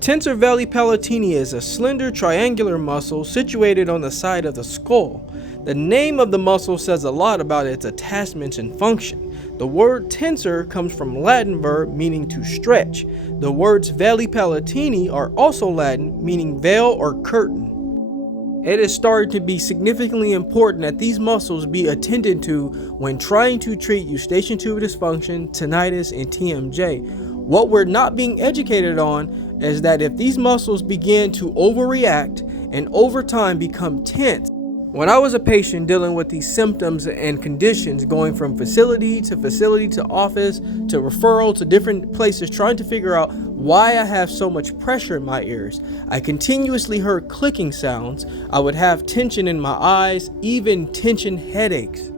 Tensor veli palatini is a slender triangular muscle situated on the side of the skull. The name of the muscle says a lot about its attachments and function. The word tensor comes from Latin verb meaning to stretch. The words veli palatini are also Latin meaning veil or curtain. It has started to be significantly important that these muscles be attended to when trying to treat eustachian tube dysfunction, tinnitus, and TMJ. What we're not being educated on is that if these muscles begin to overreact and over time become tense. When I was a patient dealing with these symptoms and conditions, going from facility to office to referral to different places, trying to figure out why I have so much pressure in my ears, I continuously heard clicking sounds. I would have tension in my eyes, even tension headaches.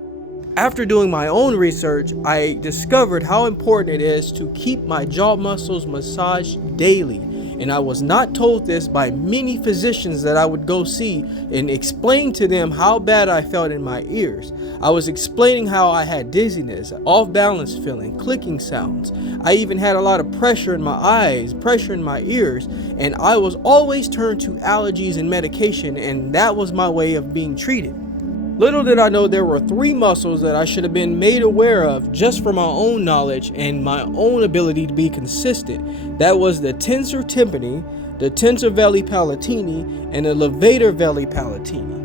After doing my own research, I discovered how important it is to keep my jaw muscles massaged daily. And I was not told this by many physicians that I would go see and explain to them how bad I felt in my ears. I was explaining how I had dizziness, off-balance feeling, clicking sounds. I even had a lot of pressure in my eyes, pressure in my ears, and I was always turned to allergies and medication, and that was my way of being treated. Little did I know there were 3 muscles that I should have been made aware of just for my own knowledge and my own ability to be consistent. That was the tensor tympani, the tensor veli palatini, and the levator veli palatini.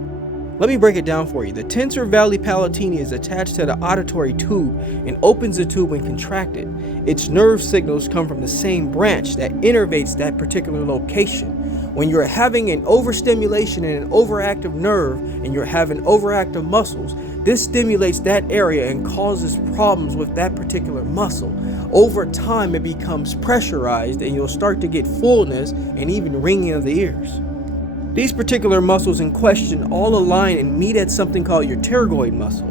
Let me break it down for you. The tensor veli palatini is attached to the auditory tube and opens the tube when contracted. Its nerve signals come from the same branch that innervates that particular location. When you're having an overstimulation and an overactive nerve and you're having overactive muscles, this stimulates that area and causes problems with that particular muscle. Over time, it becomes pressurized and you'll start to get fullness and even ringing of the ears. These particular muscles in question all align and meet at something called your pterygoid muscle.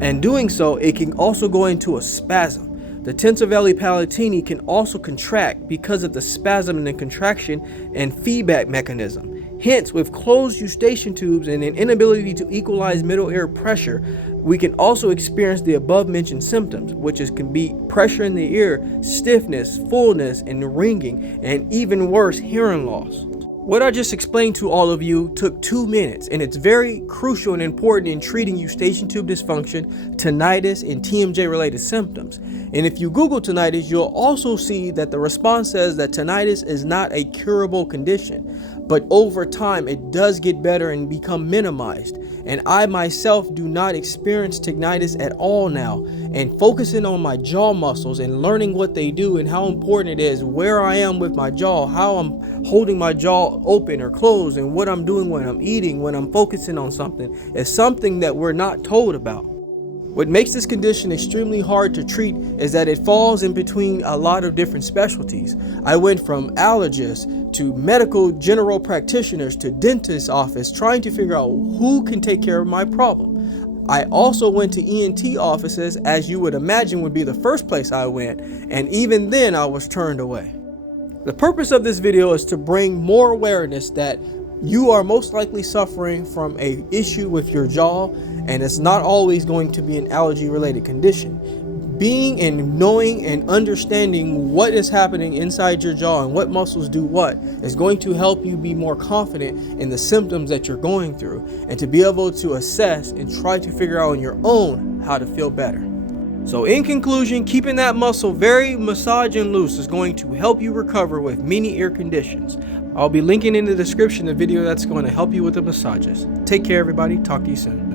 And doing so, it can also go into a spasm. The tensor veli palatini can also contract because of the spasm and the contraction and feedback mechanism. Hence, with closed eustachian tubes and an inability to equalize middle ear pressure, we can also experience the above mentioned symptoms, can be pressure in the ear, stiffness, fullness, and ringing, and even worse, hearing loss. What I just explained to all of you took 2 minutes, and it's very crucial and important in treating eustachian tube dysfunction, tinnitus, and TMJ related symptoms. And if you Google tinnitus, you'll also see that the response says that tinnitus is not a curable condition, but over time it does get better and become minimized. And I myself do not experience tinnitus at all now, and focusing on my jaw muscles and learning what they do and how important it is, where I am with my jaw, how I'm holding my jaw open or closed, and what I'm doing when I'm eating, when I'm focusing on something, is something that we're not told about. What makes this condition extremely hard to treat is that it falls in between a lot of different specialties. I went from allergists to medical general practitioners to dentist's office trying to figure out who can take care of my problem. I also went to ENT offices, as you would imagine would be the first place I went, and even then I was turned away. The purpose of this video is to bring more awareness that you are most likely suffering from an issue with your jaw, and it's not always going to be an allergy related condition. Being and knowing and understanding what is happening inside your jaw and what muscles do what is going to help you be more confident in the symptoms that you're going through, and to be able to assess and try to figure out on your own how to feel better. So in conclusion, keeping that muscle very massaged and loose is going to help you recover with many ear conditions. I'll be linking in the description the video that's going to help you with the massages. Take care, everybody. Talk to you soon.